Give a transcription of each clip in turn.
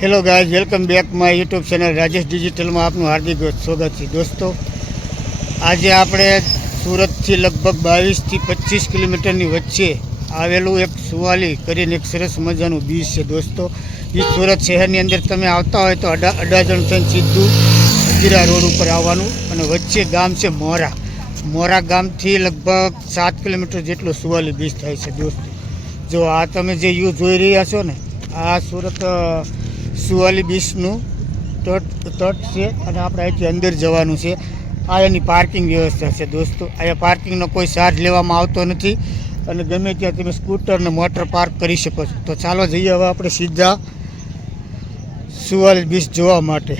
Hello guys, welcome back my YouTube channel Rajesh ડિજિટલમાં આપનું હાર્દિક સ્વાગત છે. દોસ્તો, આજે આપણે સુરતથી લગભગ 22 થી 25 કિલોમીટરની વચ્ચે આવેલું એક સુવાલી કરીને એક સરસ મજાનું બીચ છે. દોસ્તો, એ સુરત શહેરની અંદર તમે આવતા હોય તો અડાજણ થઈને સીધું હજીરા રોડ ઉપર આવવાનું અને વચ્ચે ગામ છે મોરા ગામથી લગભગ 7 કિલોમીટર જેટલો સુવાલી બીચ થાય છે. દોસ્તો, જો આ તમે જે વ્યૂ જોઈ રહ્યા છો ને, આ સુરત સુવાલી બીચનું તટ છે અને આપણે અહીંથી અંદર જવાનું છે. આ એની પાર્કિંગ વ્યવસ્થા છે. દોસ્તો, અહીંયા પાર્કિંગનો કોઈ ચાર્જ લેવામાં આવતો નથી અને ગમે ત્યાં તમે સ્કૂટર ને મોટર પાર્ક કરી શકો છો. તો ચાલો જઈએ હવે આપણે સીધા સુવાલી બીચ જોવા માટે.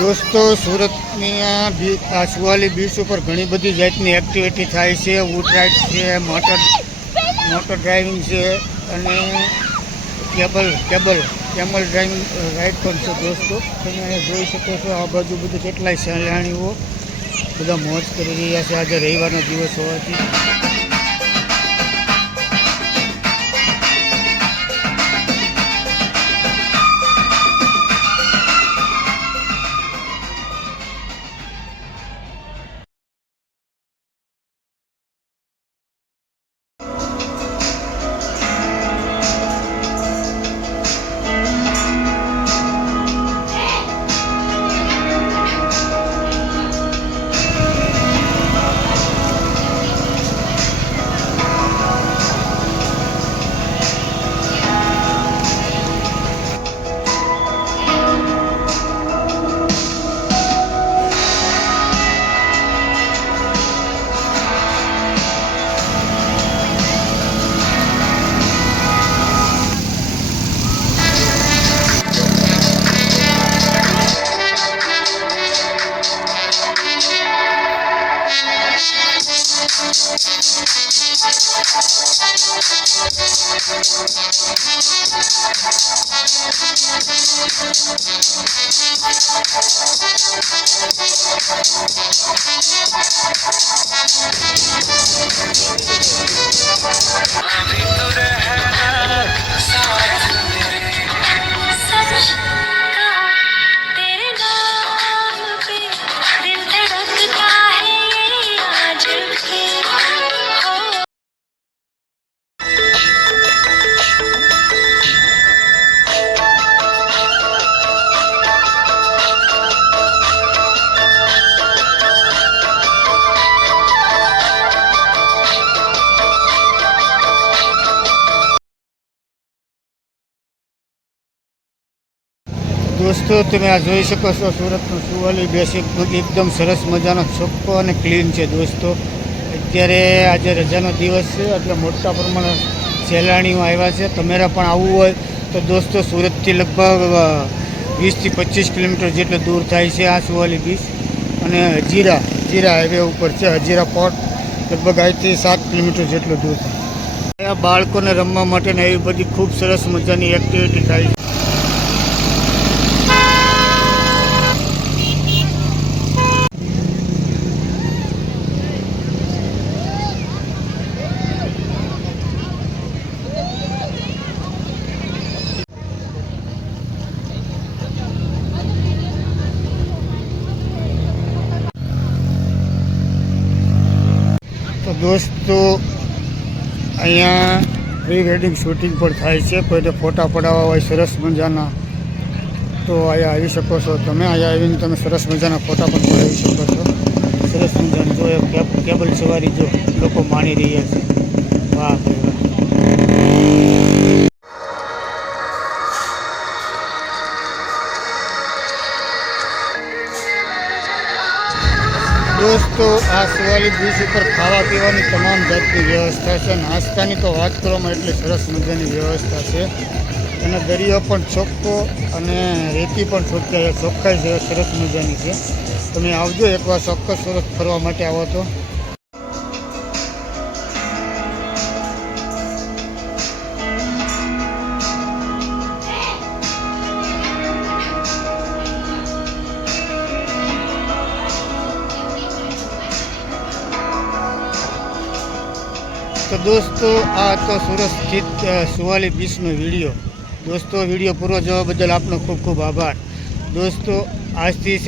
દોસ્તો, સુરતની આ સુવાલી બીચ ઉપર ઘણી બધી જાતની એક્ટિવિટી થાય છે. ઊંટ રાઇડ છે, મોટર ડ્રાઇવિંગ છે અને કેમલ ડ્રાઇવિંગ રાઇડ પણ છે. દોસ્તો, તમે અહીંયા જોઈ શકો છો, આ બાજુ બધું કેટલાય સહેલાણીઓ બધા મોજ કરી રહ્યા છે આજે રવિવારનો દિવસ હોવાથી. દોસ્તો, તમે આ જોઈ શકો છો, સુરતનું સુવાલી બીચ એકદમ સરસ મજાનો ચોખ્ખો અને ક્લીન છે. દોસ્તો, અત્યારે આજે રજાનો દિવસ છે એટલે મોટા પ્રમાણે સહેલાણીઓ આવ્યા છે. તમારે પણ આવવું હોય તો દોસ્તો, સુરતથી લગભગ 20 થી 25 કિલોમીટર જેટલું દૂર થાય છે આ સુવાલી બીચ અને હજીરા હાઈવે ઉપર છે. હજીરા પોર્ટ લગભગ અહીંથી 7 કિલોમીટર જેટલું દૂર થાય. અહીંયા બાળકોને રમવા માટેને એવી બધી ખૂબ સરસ મજાની એક્ટિવિટી થાય છે. તો દોસ્તો, અહીંયા પ્રી વેડિંગ શૂટિંગ પણ થાય છે. કોઈને ફોટા પડાવવા હોય સરસ મજાના તો અહીંયા આવી શકો છો તમે. અહીંયા આવીને તમે સરસ મજાના ફોટા પણ પડાવી શકો છો. સરસ મજાની જો કેબલ સવારી જો લોકો માણી રહ્યા છે. વાહ ભાઈ વાહ. દોસ્તો આ સુવાલી બીચ ઉપર ખાવા પીવાની તમામ જાતની વ્યવસ્થા છે. નાસ્તાની તો વાત કરવામાં એટલી સરસ મજાની વ્યવસ્થા છે. અને દરિયો પણ ચોખ્ખો અને રેતી પણ ચોખ્ખાઈ છે, સરસ મજાની છે. તમે આવજો એકવાર ચોક્કસ સુરત ફરવા માટે આવો તો. તો દોસ્તો આ તો સુરત સ્થિત સુવાલી બીચનો વિડીયો. દોસ્તો વિડીયો પૂરો જોવા બદલ આપનો ખૂબ ખૂબ આભાર. દોસ્તો આજથી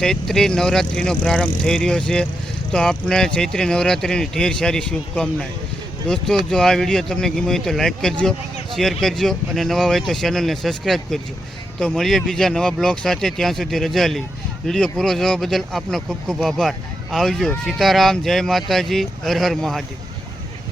ચૈત્રી નવરાત્રિનો પ્રારંભ થઈ રહ્યો છે, તો આપને ચૈત્રી નવરાત્રિની ઢેર સારી શુભકામનાએ. દોસ્તો જો આ વિડીયો તમને ગમ્યો હોય તો લાઈક કરજો, શેર કરજો અને નવા હોય તો ચેનલને સબસ્ક્રાઈબ કરજો. તો મળીએ બીજા નવા બ્લોગ સાથે. ત્યાં સુધી રજા લઈ. વિડીયો પૂરો જોવા બદલ આપનો ખૂબ ખૂબ આભાર. આવજો. સીતારામ, જય માતાજી, હર હર મહાદેવ.